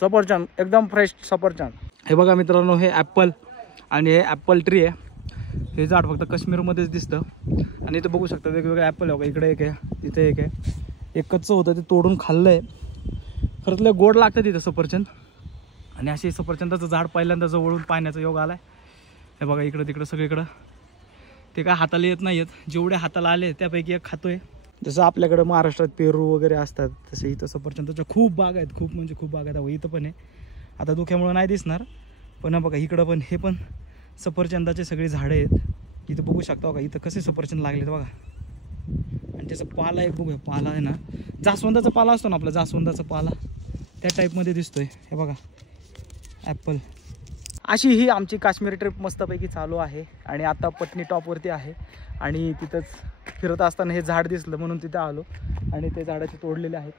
सफरचंद एकदम फ्रेश सफरचंद. हे बघा मित्रांनो, हे ॲपल आणि हे ॲपल ट्री आहे. हे झाड फक्त काश्मीरमध्येच दिसतं. आणि इथं बघू शकता वेगवेगळे ॲपल आहे. इकडे एक आहे, इथे एक आहे. एक कच्चं होतं ते तोडून खाल्लं आहे. खरंच लय गोड लागतं तिथं सफरचंद. आणि असे सफरचंदाचं झाड पहिल्यांदा जवळून पाहण्याचा योग आला आहे. हे बघा इकडं तिकडं सगळीकडं. ते काय हाताला येत नाही आहेत, जेवढे हाताला आले त्यापैकी एक खातोय. जसं आपल्याकडं महाराष्ट्रात पेरू वगैरे असतात तसे इथं सफरचंदाच्या खूप बाग आहेत. खूप म्हणजे खूप बाग आहेत. इथं पण आहे. आता धुक्यामुळं नाही दिसणार, पण बघा इकडं पण हे पण सफरचंदाचे सगळी झाडं आहेत. इथं बघू शकता बघा इथं कसे सफरचंद लागलेत बघा. आणि त्याचा पाला एक बघूया, पाला आहे ना जास्वंदाचा पाला असतो ना आपला, जास्वंदाचा पाला त्या टाईपमध्ये दिसतोय. हे बघा ॲपल. अशी ही आमची काश्मीर ट्रिप मस्तपैकी चालू आहे. आणि आता पटनी टॉपवरती आहे. आणि तिथंच फिरत असताना हे झाड दिसलं म्हणून तिथं आलो आणि ते झाडाचे तोडलेले आहेत.